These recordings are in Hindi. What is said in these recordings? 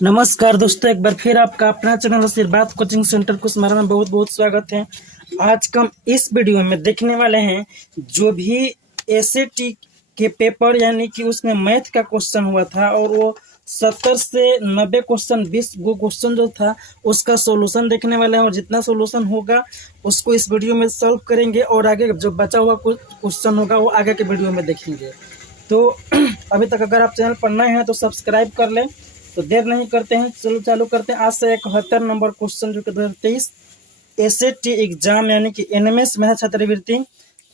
नमस्कार दोस्तों, एक बार फिर आपका अपना चैनल आशीर्वाद कोचिंग सेंटर को स्मरण में बहुत बहुत स्वागत है। आज का हम इस वीडियो में देखने वाले हैं जो भी एसएटी के पेपर यानी कि उसमें मैथ का क्वेश्चन हुआ था और वो 70 से 90 क्वेश्चन 20 गो क्वेश्चन जो था उसका सॉल्यूशन देखने वाले हैं और जितना सॉल्यूशन होगा उसको इस वीडियो में सॉल्व करेंगे और आगे जो बचा हुआ क्वेश्चन होगा वो आगे के वीडियो में देखेंगे। तो अभी तक अगर आप चैनल पर नए हैं तो सब्सक्राइब कर लें। तो देर नहीं करते हैं, चलो चालू करते हैं। आज से 71 नंबर क्वेश्चन जो कि 2023 एसएटी एग्जाम यानी कि एनएमएस मेधा छात्रवृत्ति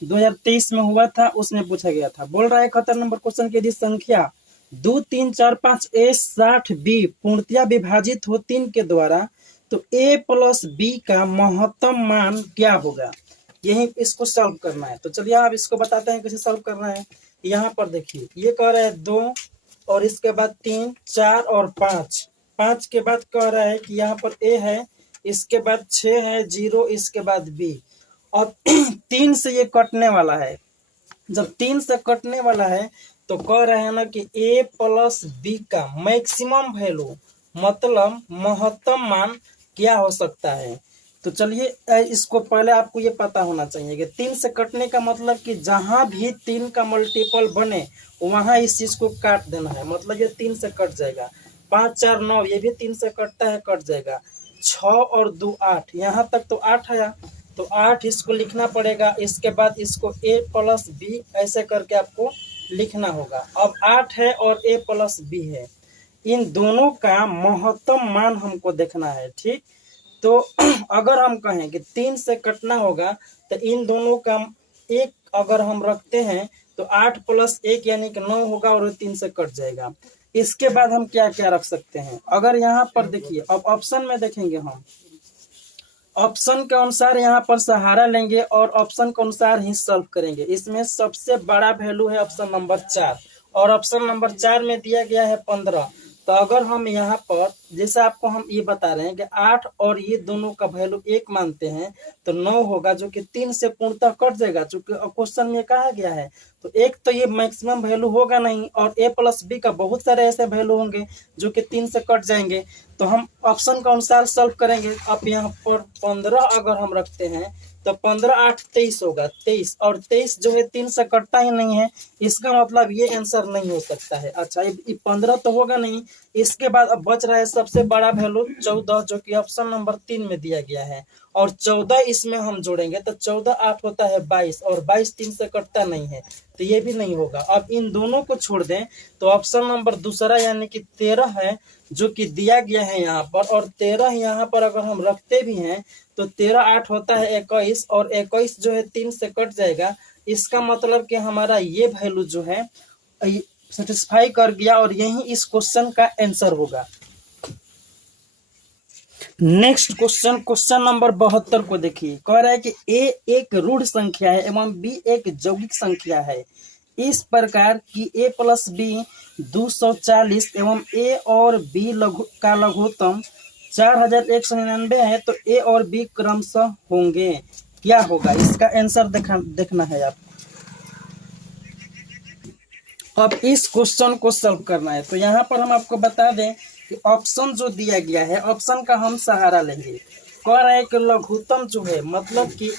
2023 में हुआ था, उसमें पूछा गया था। बोल रहा है 71 नंबर क्वेश्चन की यदि संख्या 2 3 4 5 A 60 B पूर्णतया विभाजित हो 3 के द्वारा तो A प्लस B का महत्तम मान क्या होगा, यही इसको सॉल्व करना है। तो चलिए आप इसको बताते हैं कैसे सॉल्व करना है। यहाँ पर देखिए ये कह रहा है 2 और इसके बाद 3 4 और 5 5 के बाद कह रहा है कि यहाँ पर A है, इसके बाद 6 है 0, इसके बाद B और 3 से ये कटने वाला है। जब 3 से कटने वाला है तो कह रहे हैं ना कि A प्लस B का मैक्सिमम वैल्यू मतलब महत्तम मान क्या हो सकता है। तो चलिए इसको पहले आपको ये पता होना चाहिए कि 3 से कटने का मतलब कि जहां भी 3 का मल्टीपल बने वहां इस चीज को काट देना है, मतलब ये 3 से कट जाएगा। 5 4 9 ये भी 3 से कटता है, कट जाएगा। 6 और 2 8 यहाँ तक तो 8 आया, तो 8 इसको लिखना पड़ेगा। इसके बाद इसको A प्लस B ऐसे करके आपको लिखना होगा। अब 8 है और A प्लस B है, इन दोनों का महत्तम मान हमको देखना है। ठीक, तो अगर हम कहें कि 3 से कटना होगा तो इन दोनों का एक अगर हम रखते हैं तो 8 प्लस 1 यानी कि 9 होगा और 3 से कट जाएगा। इसके बाद हम क्या क्या रख सकते हैं, अगर यहाँ पर देखिए अब ऑप्शन में देखेंगे, हम ऑप्शन के अनुसार यहाँ पर सहारा लेंगे और ऑप्शन के अनुसार ही सॉल्व करेंगे। इसमें सबसे बड़ा वैल्यू है ऑप्शन नंबर 4 और ऑप्शन नंबर 4 में दिया गया है 15। तो अगर हम यहाँ पर जैसे आपको हम ये बता रहे हैं कि 8 और ये दोनों का वैल्यू 1 मानते हैं तो 9 होगा जो कि 3 से पूर्णतः कट जाएगा, चूंकि क्वेश्चन में कहा गया है। तो एक तो ये मैक्सिमम वैल्यू होगा नहीं और A प्लस B का बहुत सारे ऐसे वैल्यू होंगे जो कि 3 से कट जाएंगे। तो हम ऑप्शन के अनुसार सॉल्व करेंगे। अब यहाँ पर 15 अगर हम रखते हैं तो 15 8 23 होगा, 23 और 23 जो है 3 से कटता ही नहीं है, इसका मतलब ये आंसर नहीं हो सकता है। अच्छा, ये 15 तो होगा नहीं। इसके बाद अब बच रहा है सबसे बड़ा वैल्यू 14 जो कि ऑप्शन नंबर 3 में दिया गया है और 14 इसमें हम जोड़ेंगे तो 14 8 होता है 22 और 22 3 से कटता नहीं है, तो ये भी नहीं होगा। अब इन दोनों को छोड़ दें तो ऑप्शन नंबर दूसरा यानी कि 13 है जो कि दिया गया है यहाँ पर, और 13 यहाँ पर अगर हम रखते भी हैं तो 13 8 होता है 21 और 21 जो है 3 से कट जाएगा। इसका मतलब कि हमारा ये वैल्यू जो है सेटिस्फाई कर गया और यही इस क्वेश्चन का आंसर होगा। नेक्स्ट क्वेश्चन, क्वेश्चन नंबर 72 को देखिए। कह रहा है कि A एक रूढ़ संख्या है एवं B एक यौगिक संख्या है, इस प्रकार की A प्लस B 240 एवं A और B का लघुत्तम 4199 है, तो A और B क्रमशः होंगे, क्या होगा? इसका आंसर देखना है आप। अब इस क्वेश्चन को सॉल्व करना है। तो यहाँ पर हम आपको बता दें कि ऑप्शन जो दिया गया है ऑप्शन का हम सहारा लेंगे। कह रहा है कि लघुत्तम जो है मतलब कि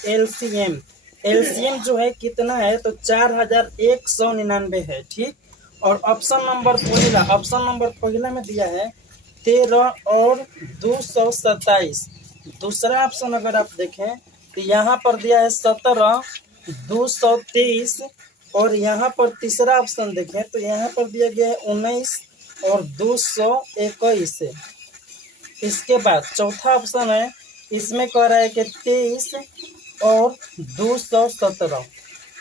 एलसीएम जो है कितना है तो 4199 है। ठीक, और ऑप्शन नंबर पहला में दिया है 13 और 227। दूसरा ऑप्शन अगर आप देखें तो यहाँ पर दिया है 17 223 और यहाँ पर तीसरा ऑप्शन देखें तो यहाँ पर दिया गया है 19 और 221। इसके बाद चौथा ऑप्शन है, इसमें कह रहा है कि 23 और 217।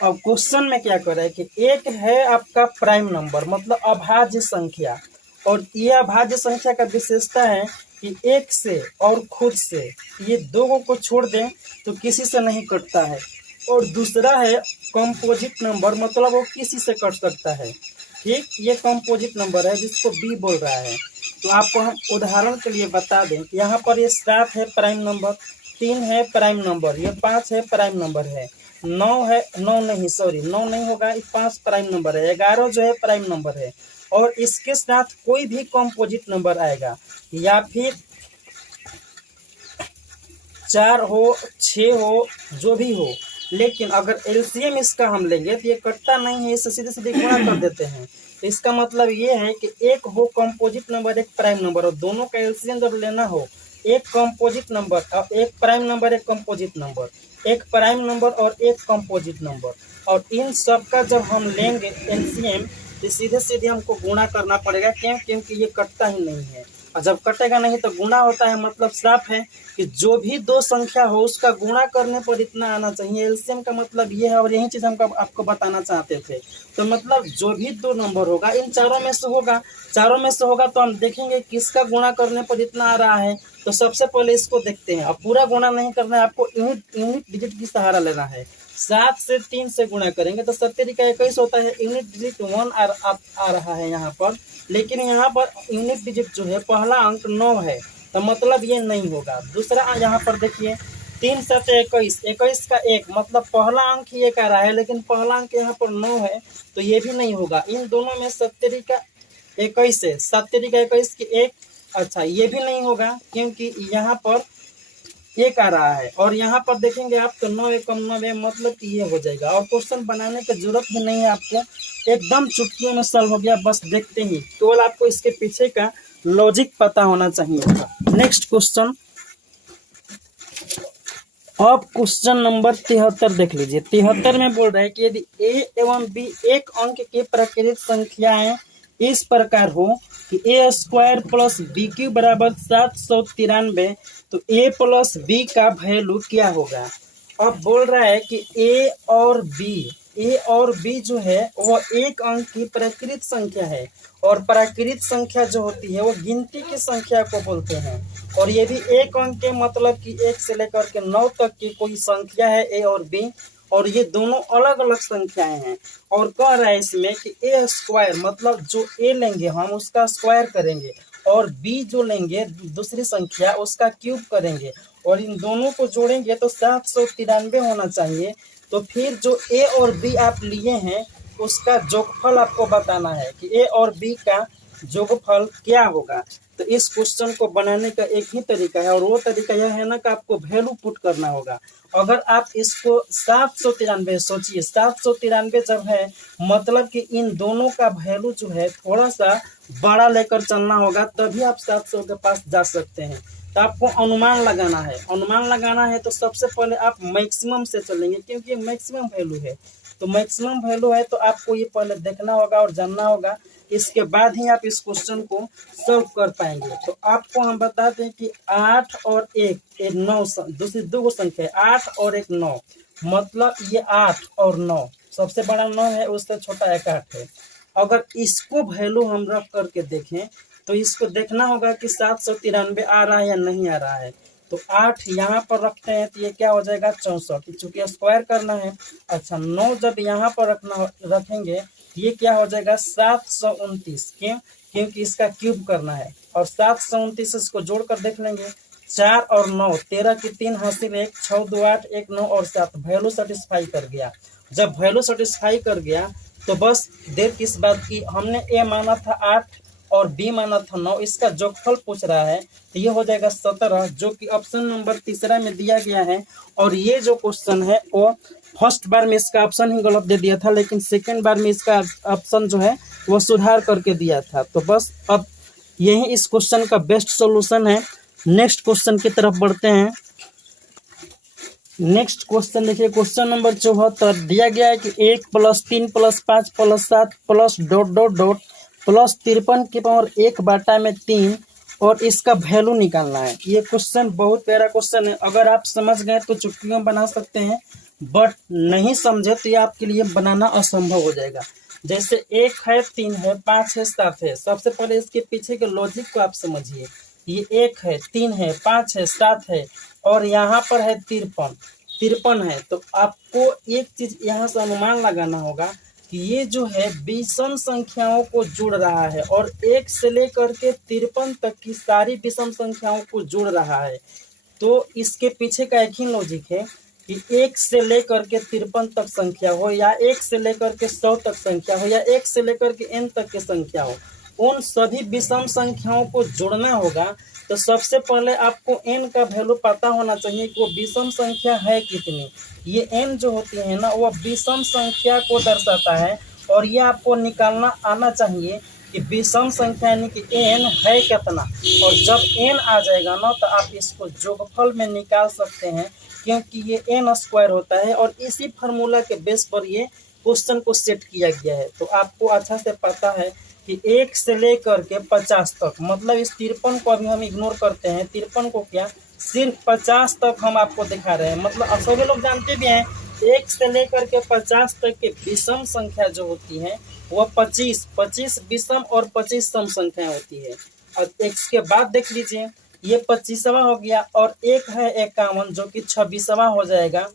अब क्वेश्चन में क्या कर रहा है कि एक है आपका प्राइम नंबर मतलब अभाज्य संख्या, और यह अभाज्य संख्या का विशेषता है कि एक से और खुद से ये दो को छोड़ दें तो किसी से नहीं कटता है, और दूसरा है कंपोजिट नंबर मतलब वो किसी से कट सकता है। ठीक, ये कंपोजिट नंबर है जिसको B बोल रहा है। तो आपको हम उदाहरण के लिए बता दें कि यहाँ पर ये 7 है प्राइम नंबर, 3 है प्राइम नंबर, ये 5 है प्राइम नंबर है, 9 है 9 नहीं होगा, ये 5 प्राइम नंबर है, 11 जो है प्राइम नंबर है, और इसके साथ कोई भी कंपोजिट नंबर आएगा, या फिर 4 हो 6 हो जो भी हो, लेकिन अगर एलसीएम इसका हम लेंगे तो ये कटता नहीं है, इससे सीधे सीधे गुणा कर देते हैं। तो इसका मतलब ये है कि एक हो कंपोजिट नंबर एक प्राइम नंबर, और दोनों का एलसीएम जब लेना हो, एक कंपोजिट नंबर और एक प्राइम नंबर, एक कंपोजिट नंबर, एक प्राइम नंबर और एक कंपोजिट नंबर, और इन सब का जब हम लेंगे एलसीएम तो सीधे सीधे हमको गुणा करना पड़ेगा। क्यों? क्योंकि ये कटता ही नहीं है, और जब कटेगा नहीं तो गुणा होता है, मतलब साफ है कि जो भी दो संख्या हो उसका गुणा करने पर इतना आना चाहिए। एलसीएम का मतलब ये है, और यही चीज़ हम आपको बताना चाहते थे। तो मतलब जो भी दो नंबर होगा इन चारों में से होगा, चारों में से होगा तो हम देखेंगे किसका गुणा करने पर इतना आ रहा है। तो सबसे पहले इसको देखते हैं। अब पूरा गुणा नहीं करना है आपको, यूनिट डिजिट की सहारा लेना है। 7 से 3 से गुणा करेंगे तो 70 का 21 होता है। यूनिट डिजिट 1 आ रहा है यहाँ पर, लेकिन यहाँ पर यूनिट डिजिट जो है पहला अंक 9 है, तो मतलब ये नहीं होगा। दूसरा यहाँ पर देखिए 3 7 21, 21 का 1, मतलब पहला अंक ही 1 आ रहा है, लेकिन पहला अंक यहाँ पर 9 है, तो ये भी नहीं होगा। इन दोनों में 70 का 21 है, 70 का 21 की 1, अच्छा ये भी नहीं होगा क्योंकि यहाँ पर 1 आ रहा है। और यहाँ पर देखेंगे आप तो 9 एकम 9 है, मतलब कि ये हो जाएगा। और क्वेश्चन बनाने की जरूरत भी नहीं है आपको, एकदम चुटकियों में सॉल्व हो गया, बस देखते ही। केवल आपको इसके पीछे का लॉजिक पता होना चाहिए था। नेक्स्ट क्वेश्चन, अब क्वेश्चन नंबर 73 देख लीजिए। 73 में बोल रहा है कि यदि ए एवं बी एक अंक की प्राकृत संख्याएं इस प्रकार हो कि ए स्क्वायर प्लस बी क्यूब बराबर 793, तो ए प्लस बी का वैल्यू क्या होगा। अब बोल रहा है कि ए और बी जो है वो एक अंक की प्राकृत संख्या है, और प्राकृत संख्या जो होती है वो गिनती की संख्या को बोलते हैं। और ये भी एक अंक के मतलब कि 1 से लेकर के 9 तक की कोई संख्या है ए और बी, और ये दोनों अलग अलग संख्याएं हैं। और कह रहा है इसमें कि ए स्क्वायर मतलब जो ए लेंगे हम उसका स्क्वायर करेंगे, और बी जो लेंगे दूसरी संख्या उसका क्यूब करेंगे, और इन दोनों को जोड़ेंगे तो 793 होना चाहिए। तो फिर जो ए और बी आप लिए हैं उसका जोगफल आपको बताना है कि ए और बी का जोगफल क्या होगा। तो इस क्वेश्चन को बनाने का एक ही तरीका है, और वो तरीका यह है ना कि आपको वैल्यू पुट करना होगा। अगर आप इसको 793 सोचिए, 793 जब है मतलब कि इन दोनों का वैल्यू जो है थोड़ा सा बड़ा लेकर चलना होगा, तभी आप 700 के पास जा सकते हैं। तो आपको अनुमान लगाना है, अनुमान लगाना है तो सबसे पहले आप मैक्सिमम से चलेंगे, क्योंकि मैक्सिमम वैल्यू है। तो मैक्सिमम वैल्यू है तो आपको ये पहले देखना होगा और जानना होगा, इसके बाद ही आप इस क्वेश्चन को सॉल्व कर पाएंगे। तो आपको हम बता दें कि 8 और 1 9, दूसरी दो संख्या है 8 और 1 9, मतलब ये 8 और 9, सबसे बड़ा 9 है उससे छोटा एक 8 है। अगर इसको वैल्यू हम रख करके देखें तो इसको देखना होगा कि 793 आ रहा है या नहीं आ रहा है। तो 8 यहाँ पर रखते हैं तो ये क्या हो जाएगा 64, चूंकि स्क्वायर करना है। अच्छा 9 जब यहाँ पर रखेंगे ये क्या हो जाएगा 729, क्यों? क्योंकि इसका क्यूब करना है। और 729 इसको जोड़कर देख लेंगे, 4 और 9 13 की 3 हासिल 1, 6 2 8 1 9 और 7, वैल्यू सेटिस्फाई कर गया। जब वैल्यू सेटिस्फाई कर गया तो बस देर किस बात की, हमने ए माना था 8 और बी माना था 9, इसका जोगफल पूछ रहा है तो ये हो जाएगा 17, जो कि ऑप्शन नंबर तीसरा में दिया गया है। और ये जो क्वेश्चन है वो फर्स्ट बार में इसका ऑप्शन ही गलत दे दिया था, लेकिन सेकेंड बार में इसका ऑप्शन जो है वो सुधार करके दिया था। तो बस अब यही इस क्वेश्चन का बेस्ट सॉल्यूशन है। नेक्स्ट क्वेश्चन की तरफ बढ़ते हैं। नेक्स्ट क्वेश्चन देखिए, क्वेश्चन नंबर 74 दिया गया है कि 1 + 3 + 5 + 7 + डॉट डॉट डॉट + 53 की पावर 1 बटा में 3, और इसका वैल्यू निकालना है। ये क्वेश्चन बहुत प्यारा क्वेश्चन है, अगर आप समझ गए तो चुटकियों बना सकते हैं, बट नहीं समझे तो ये आपके लिए बनाना असंभव हो जाएगा। जैसे 1 है 3 है 5 है 7 है, सबसे पहले इसके पीछे के लॉजिक को आप समझिए। ये 1 है 3 है 5 है 7 है, और यहाँ पर है 53 है। तो आपको एक चीज यहाँ से अनुमान लगाना होगा कि ये जो है विषम संख्याओं को जोड़ रहा है, और 1 से लेकर के 53 तक की सारी विषम संख्याओं को जोड़ रहा है। तो इसके पीछे का एक ही लॉजिक है कि 1 से लेकर के 53 तक संख्या हो, या 1 से लेकर के 100 तक संख्या हो, या 1 से लेकर के n तक की संख्या हो, उन सभी विषम संख्याओं को जोड़ना होगा। तो सबसे पहले आपको n का वैल्यू पता होना चाहिए कि वो विषम संख्या है कितनी। ये n जो होती है ना, वो विषम संख्या को दर्शाता है, और ये आपको निकालना आना चाहिए कि विषम संख्या यानी कि n है कितना। और जब n आ जाएगा ना, तो आप इसको जोगफल में निकाल सकते हैं, क्योंकि ये n स्क्वायर होता है, और इसी फार्मूला के बेस पर ये क्वेश्चन को सेट किया गया है। तो आपको अच्छा से पता है कि 1 से लेकर के 50 तक, मतलब इस 53 को अभी हम इग्नोर करते हैं, 53 को क्या सिर्फ 50 तक हम आपको दिखा रहे हैं। मतलब सभी लोग जानते भी हैं 1 से लेकर के 50 तक के विषम संख्या जो होती है वह 25 विषम और 25 सम संख्या होती है। और इसके बाद देख लीजिए, ये 25वां हो गया, और एक है 51 जो कि 26वां हो जाएगा,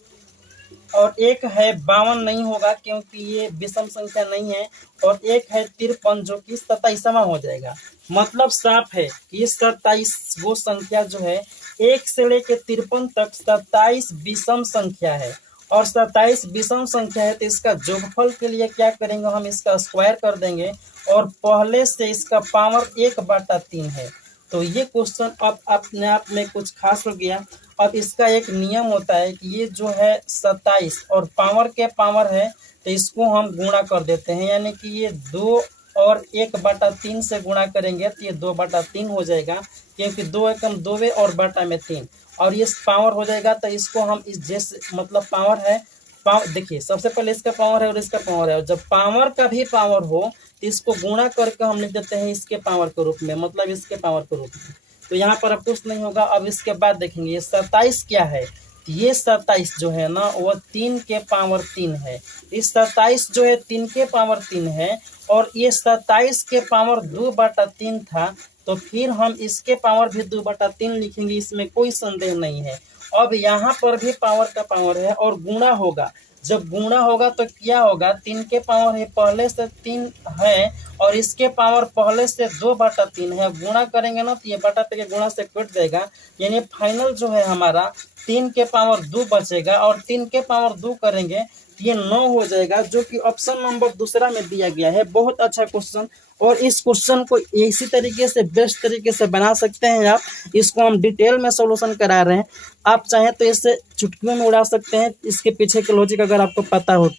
और एक है 52 नहीं होगा क्योंकि ये विषम संख्या नहीं है, और एक है 53 जो कि 27वां हो जाएगा। मतलब साफ है कि ये 27 वो संख्या जो है 1 से लेकर 53 तक 27 विषम संख्या है, और 27 विषम संख्या है। तो इसका जोगफल के लिए क्या करेंगे, हम इसका स्क्वायर कर देंगे, और पहले से इसका पावर 1/3 है। तो ये क्वेश्चन अब अपने आप में कुछ खास हो गया। अब इसका एक नियम होता है कि ये जो है 27 और पावर के पावर है, तो इसको हम गुणा कर देते हैं, यानी कि ये 2 और 1/3 से गुणा करेंगे तो ये 2/3 हो जाएगा, क्योंकि 2 एकम 2 और बटा में 3, और ये पावर हो जाएगा। तो इसको हम इस जैसे मतलब पावर है, देखिए सबसे पहले इसका पावर है और इसका पावर है, और जब पावर का भी पावर हो तो इसको गुणा करके हम लिख देते हैं इसके पावर के रूप में, मतलब इसके पावर के रूप में। तो यहाँ पर अब कुछ नहीं होगा। अब इसके बाद देखेंगे ये 27 क्या है, ये 27 जो है ना वो 3 के पावर 3 है। इस 27 जो है 3 के पावर 3 है, और ये 27 के पावर 2/3 था, तो फिर हम इसके पावर भी 2/3 लिखेंगे, इसमें कोई संदेह नहीं है। अब यहाँ पर भी पावर का पावर है और गुणा होगा। जब गुणा होगा तो क्या होगा, 3 के पावर है पहले से 3 है, और इसके पावर पहले से 2/3 है। गुणा करेंगे ना तो ये बटा के गुणा से कट जाएगा, यानी फाइनल जो है हमारा 3 के पावर 2 बचेगा, और 3 के पावर 2 करेंगे तो ये 9 हो जाएगा, जो कि ऑप्शन नंबर दूसरा में दिया गया है। बहुत अच्छा क्वेश्चन, और इस क्वेश्चन को इसी तरीके से बेस्ट तरीके से बना सकते हैं आप। इसको हम डिटेल में सॉल्यूशन करा रहे हैं, आप चाहें तो इसे चुटकियों में उड़ा सकते हैं, इसके पीछे के लॉजिक अगर आपको पता हो।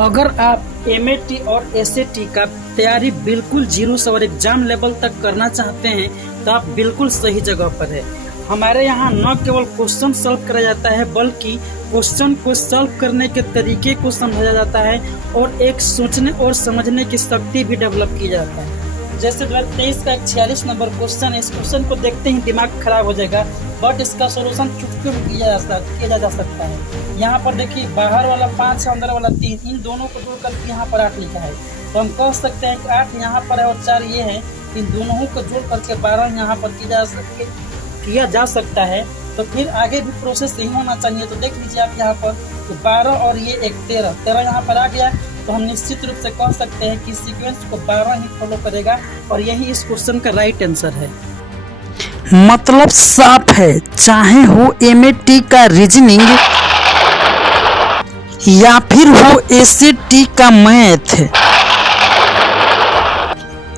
अगर आप MAT और SAT का तैयारी बिल्कुल 0 से और एग्जाम लेवल तक करना चाहते हैं तो आप बिल्कुल सही जगह पर है। हमारे यहाँ न केवल क्वेश्चन सॉल्व कराया जाता है, बल्कि क्वेश्चन को सॉल्व करने के तरीके को समझाया जाता है, और एक सोचने और समझने की शक्ति भी डेवलप की जाता है। जैसे 2023 का एक 46 नंबर क्वेश्चन है, इस क्वेश्चन को देखते ही दिमाग खराब हो जाएगा, बट इसका सोल्यूशन चुटकियों में किया जा सकता है। यहाँ पर देखिए बाहर वाला 5 है, अंदर वाला 3, इन दोनों को जोड़ करके यहाँ पर 8 लिखा है, तो हम कह सकते हैं कि 8 यहाँ पर है और 4 ये है, इन दोनों को जोड़ करके 12 यहाँ पर किया जा सकता है। तो फिर आगे भी प्रोसेस यही होना चाहिए। तो देख लीजिए आप यहाँ पर तो 12 और ये एक 13 यहाँ पर आ गया, तो हम निश्चित रूप से कह सकते हैं कि सीक्वेंस को 12 ही फॉलो करेगा, और यही इस क्वेश्चन का राइट आंसर है। मतलब साफ है, चाहे हो MAT का रीजनिंग या फिर हो SAT का मैथ,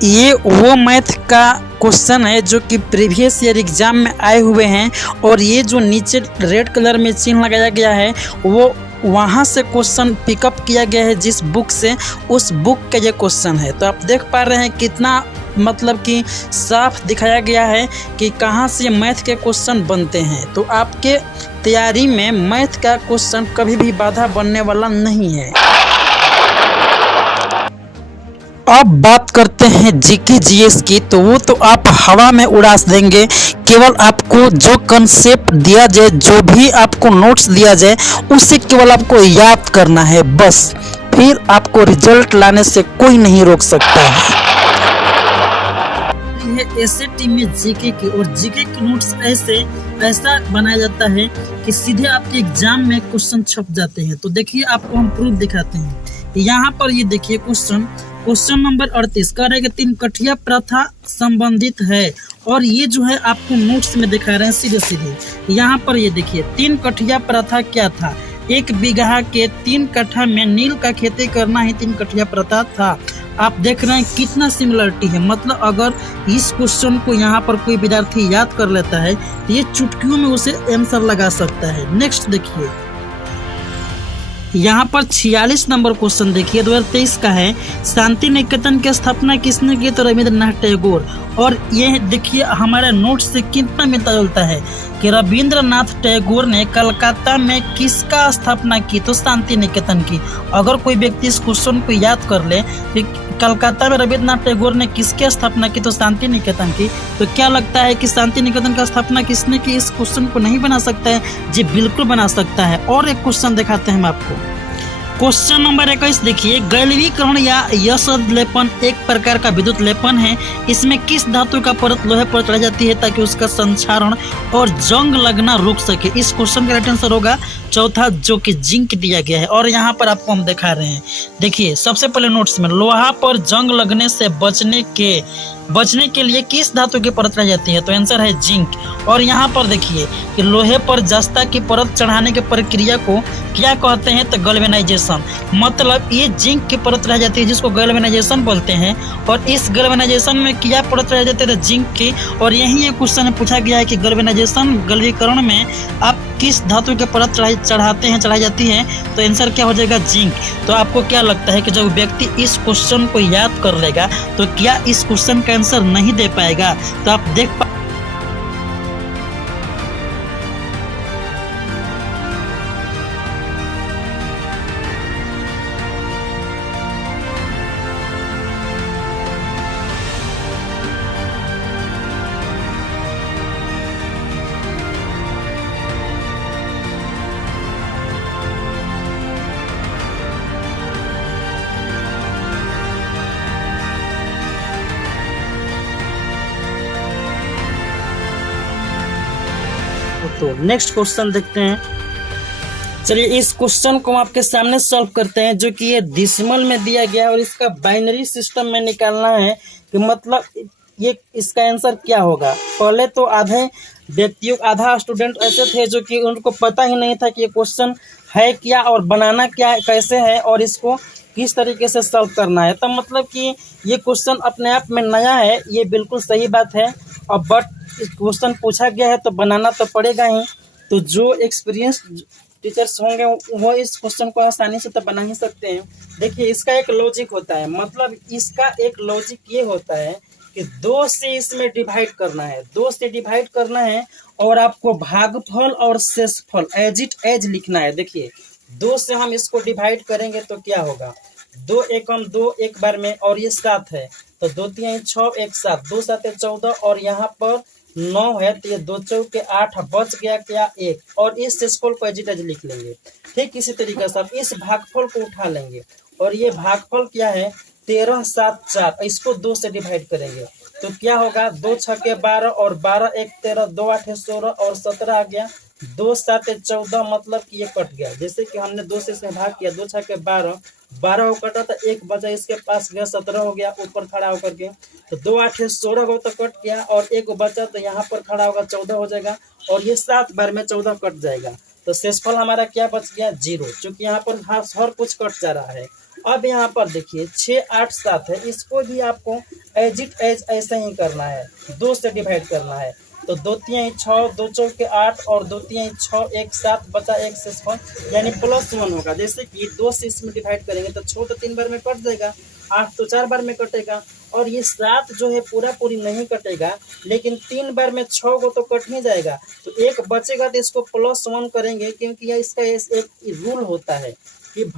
ये वो मैथ का क्वेश्चन है जो कि प्रीवियस ईयर एग्जाम में आए हुए हैं, और ये जो नीचे रेड कलर में चिन्ह लगाया गया है वो वहाँ से क्वेश्चन पिकअप किया गया है, जिस बुक से, उस बुक का ये क्वेश्चन है। तो आप देख पा रहे हैं कितना मतलब कि साफ दिखाया गया है कि कहाँ से मैथ के क्वेश्चन बनते हैं। तो आपके तैयारी में मैथ का क्वेश्चन कभी भी बाधा बनने वाला नहीं है। अब बात करते हैं GK GS की, तो वो तो आप हवा में उड़ा देंगे। केवल आपको जो कंसेप्ट दिया जाए, जो भी आपको नोट्स दिया जाए, उससे केवल आपको याद करना है बस, फिर आपको रिजल्ट लाने से कोई नहीं रोक सकता है। SAT में GK की और GK के नोट्स ऐसा बनाया जाता है कि सीधे आपके एग्जाम में क्वेश्चन छप जाते हैं। तो देखिए आपको हम प्रूफ दिखाते हैं। यहाँ पर ये देखिए क्वेश्चन क्वेश्चन नंबर 38 कह रहे हैं कि तीन कठिया प्रथा संबंधित है, और ये जो है आपको नोट्स में दिखा रहे हैं सीधे सीधे। यहाँ पर ये देखिए, तीन कठिया प्रथा क्या था। 1 बीघा के 3 कट्ठा में नील का खेती करना ही तीन कठिया प्रथा था। आप देख रहे हैं कितना सिमिलरिटी है। मतलब अगर इस क्वेश्चन को यहाँ पर कोई विद्यार्थी याद कर लेता है तो ये चुटकियों में उसे आंसर लगा सकता है। नेक्स्ट देखिए, यहाँ पर 46 नंबर क्वेश्चन देखिए, 2023 का है। शांति निकेतन की स्थापना किसने की? तो रविंद्रनाथ टैगोर। और ये देखिए हमारे नोट से कितना मिलता जुलता है कि रविंद्रनाथ टैगोर ने कलकत्ता में किसका स्थापना की? तो शांति निकेतन की। अगर कोई व्यक्ति इस क्वेश्चन को याद कर ले कि कलकत्ता में रविंद्रनाथ टैगोर ने किसकी स्थापना की? तो शांति निकेतन की। तो क्या लगता है कि शांति निकेतन का स्थापना किसने की? इस क्वेश्चन को नहीं बना सकता है? जी बिल्कुल बना सकता है। और एक क्वेश्चन दिखाते हैं हम आपको। क्वेश्चन नंबर 21 देखिए, गैल्वीकरण या यशद लेपन एक प्रकार का विद्युत लेपन है। इसमें किस धातु का परत लोहे पर चढ़ाई जाती है ताकि उसका संक्षारण और जंग लगना रुक सके? इस क्वेश्चन का राइट आंसर होगा चौथा, जो कि जिंक दिया गया है। और यहाँ पर आपको हम दिखा रहे हैं, देखिए सबसे पहले नोट्स में लोहा पर जंग लगने से बचने के लिए किस धातु की परत चढ़ाई जाती है? तो आंसर है जिंक। और यहाँ पर देखिए कि लोहे पर जस्ता की परत चढ़ाने की प्रक्रिया को क्या कहते हैं? तो गैल्वेनाइजेशन। मतलब ये जिंक की परत चढ़ाई जाती है जिसको गैल्वेनाइजेशन बोलते हैं। और इस गैल्वेनाइजेशन में क्या परत चढ़ाई जाती है? तो जिंक की। और यही एक क्वेश्चन पूछा गया है कि गैल्वीकरण में आप किस धातु की परत चढ़ाई जाती है? तो आंसर क्या हो जाएगा? जिंक। तो आपको क्या लगता है कि जब व्यक्ति इस क्वेश्चन को याद कर लेगा तो क्या इस क्वेश्चन का आंसर नहीं दे पाएगा? तो आप देख तो नेक्स्ट क्वेश्चन देखते हैं। चलिए इस क्वेश्चन को हम आपके सामने सॉल्व करते हैं, जो कि ये डेसिमल में दिया गया है और इसका बाइनरी सिस्टम में निकालना है कि मतलब ये इसका आंसर क्या होगा। पहले तो आधा स्टूडेंट ऐसे थे जो कि उनको पता ही नहीं था कि ये क्वेश्चन है क्या और बनाना क्या है, कैसे है और इसको किस तरीके से सॉल्व करना है। तो मतलब कि ये क्वेश्चन अपने आप में नया है, ये बिल्कुल सही बात है। और बट इस क्वेश्चन पूछा गया है तो बनाना तो पड़ेगा ही। तो जो एक्सपीरियंस टीचर्स होंगे वो इस क्वेश्चन को आसानी से तो बना ही सकते हैं। देखिए इसका एक लॉजिक होता है, मतलब इसका एक लॉजिक ये होता है कि 2 से इसमें डिवाइड करना है, 2 से डिवाइड करना है और आपको भागफल और शेषफल एज इट एज लिखना है। देखिए 2 से हम इसको डिवाइड करेंगे तो क्या होगा? 2 एकम 2 एक बार में, और ये 7 है तो 2 3 6 1 7, 2 7 14 और यहाँ पर 9 है तो ये 2 चौके 8 बच गया क्या? 1। और इस शेषफल को एज इट एज लिख लेंगे। ठीक इसी तरीके से आप इस भागफल को उठा लेंगे और ये भागफल क्या है? 13 7 4, इसको 2 से डिवाइड करेंगे तो क्या होगा? 2 6 12 और 12 1 13, 2 8 16 और 17 आ गया। 2 7 14, मतलब कि ये कट गया। जैसे कि हमने 2 से इसमें भाग किया, 2 6 12, 12 को कटा तो 1 बचा, इसके पास गया 17 हो गया ऊपर खड़ा होकर के। तो 2 8 16 को तो कट गया और 1 बचा तो यहाँ पर खड़ा होगा 14 हो जाएगा और ये 7 बार में 14 कट जाएगा। तो शेषफल हमारा क्या बच गया? 0, क्योंकि यहाँ पर हर कुछ कट जा रहा है। अब यहाँ पर देखिए 6 8 7 है, इसको भी आपको एज इट एज ऐसे ही करना है, 2 से डिवाइड करना है। तो 2 3 6, 2 चौके 8 और 2 3 6 1 7 बचा 1 शेषफल यानी +1 होगा। जैसे कि 2 से इसमें डिवाइड करेंगे तो 6 तो 3 बार में कट जाएगा, 8 तो 4 बार में कटेगा और ये 7 जो है पूरी नहीं कटेगा, लेकिन 3 बार में 6 को तो कट ही जाएगा। तो 1 बचेगा तो इसको +1 करेंगे, क्योंकि यह इसका एक रूल होता है कि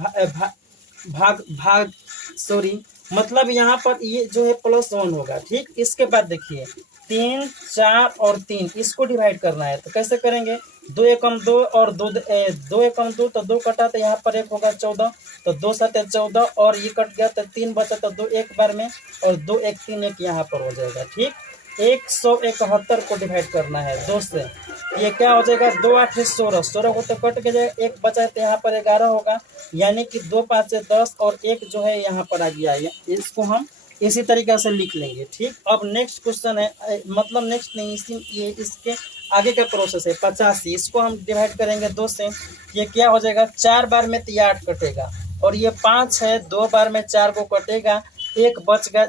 मतलब यहाँ पर ये जो है +1 होगा। ठीक, इसके बाद देखिए 3 4 और 3 इसको डिवाइड करना है तो कैसे करेंगे? 2 एकम 2 और 2 एकम 2 तो 2 कटा तो यहाँ पर 1 होगा 14, तो 2 7 14 और ये कट गया तो 3 बचा तो 2 एक बार में और 2 1 3 1 यहाँ पर हो जाएगा। ठीक, 171 को डिवाइड करना है 2 से ये क्या हो जाएगा, 2 8 16, 16 को तो कट के जाएगा, एक बचा है तो यहाँ पर 11 होगा, यानी कि 2 5 10 और एक जो है यहाँ पर आ गया। इसको हम इसी तरीके से लिख लेंगे। ठीक, अब नेक्स्ट क्वेश्चन है, मतलब नेक्स्ट नहीं, ये इसके आगे का प्रोसेस है 85। इसको हम डिवाइड करेंगे 2 से, ये क्या हो जाएगा, 4 बार में तो ये 8 कटेगा, और ये 5 है, 2 बार में 4 को कटेगा, एक बच गया,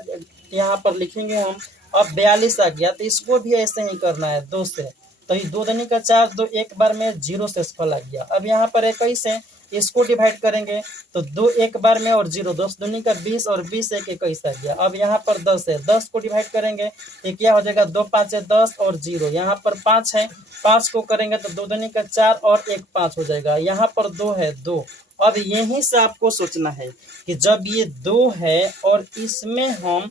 यहाँ पर लिखेंगे हम। अब 42 आ गया, तो इसको भी ऐसे ही करना है 2 से, तो ये 2 दूनी का 4, 2 एक बार में 0 से सफल आ गया। अब यहाँ पर 21 है, इसको डिवाइड करेंगे तो 2 एक बार में और 0, 10 दूनी का 20 और 20 एक 21 आ गया। अब यहाँ पर 10 है, 10 को डिवाइड करेंगे तो क्या हो जाएगा, 2 5 10 और 0, यहाँ पर 5 है, 5 को करेंगे तो 2 दूनी का 4 और एक 5 हो जाएगा, यहाँ पर 2 है 2। अब यहीं से आपको सोचना है कि जब ये 2 है और इसमें हम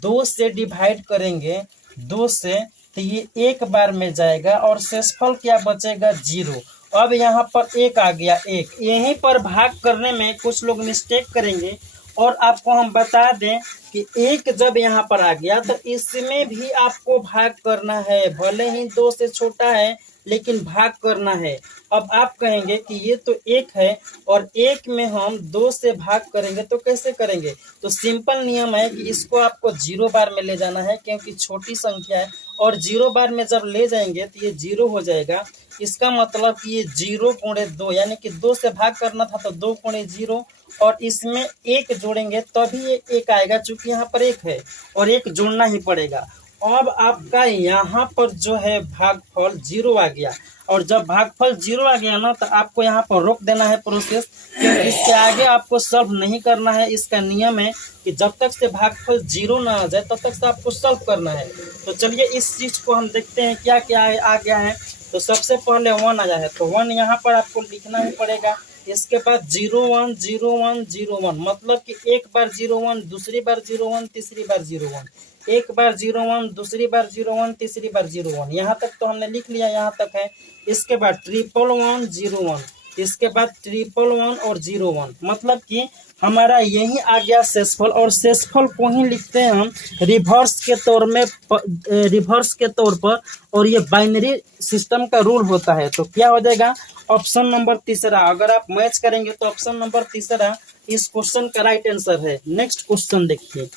2 से डिवाइड करेंगे 2 से, तो ये एक बार में जाएगा और शेषफल क्या बचेगा, 0। अब यहाँ पर 1 आ गया, 1, यहीं पर भाग करने में कुछ लोग मिस्टेक करेंगे, और आपको हम बता दें कि 1 जब यहाँ पर आ गया तो इसमें भी आपको भाग करना है, भले ही 2 से छोटा है लेकिन भाग करना है। अब आप कहेंगे कि ये तो 1 है और 1 में हम 2 से भाग करेंगे तो कैसे करेंगे, तो सिंपल नियम है कि इसको आपको 0 बार में ले जाना है, क्योंकि छोटी संख्या है, और 0 बार में जब ले जाएंगे तो ये 0 हो जाएगा। इसका मतलब कि ये 0 गुणे 2, यानी कि 2 से भाग करना था तो 2 गुणे 0, और इसमें 1 जोड़ेंगे तभी ये 1 आएगा, चूंकि यहाँ पर 1 है और 1 जोड़ना ही पड़ेगा। अब आपका यहाँ पर जो है भागफल 0 आ गया, और जब भागफल 0 आ गया ना तो आपको यहाँ पर रोक देना है प्रोसेस, क्योंकि इसके आगे आपको सॉल्व नहीं करना है। इसका नियम है कि जब तक से भागफल 0 ना आ जाए तब तक से आपको सॉल्व करना है। तो चलिए इस चीज को हम देखते हैं क्या क्या आ गया है। तो सबसे पहले 1 आया है, तो 1 यहाँ पर आपको लिखना ही पड़ेगा। इसके बाद 0 1 0 1 0 1, मतलब कि एक बार 0 1, दूसरी बार 0 1, तीसरी बार 0 1, एक बार 0 1, दूसरी बार 0 1, तीसरी बार 0 1, यहाँ तक तो हमने लिख लिया, यहाँ तक है। इसके बाद 1 1 0 1, इसके बाद 1 1 और 0 1, मतलब कि हमारा यही आ गया शेषफल, और शेषफल को ही लिखते हैं हम रिवर्स के तौर में, रिवर्स के तौर पर, और ये बाइनरी सिस्टम का रूल होता है। तो क्या हो जाएगा, ऑप्शन नंबर तीसरा, अगर आप मैच करेंगे तो ऑप्शन नंबर तीसरा इस क्वेश्चन का राइट आंसर है। नेक्स्ट क्वेश्चन देखिए,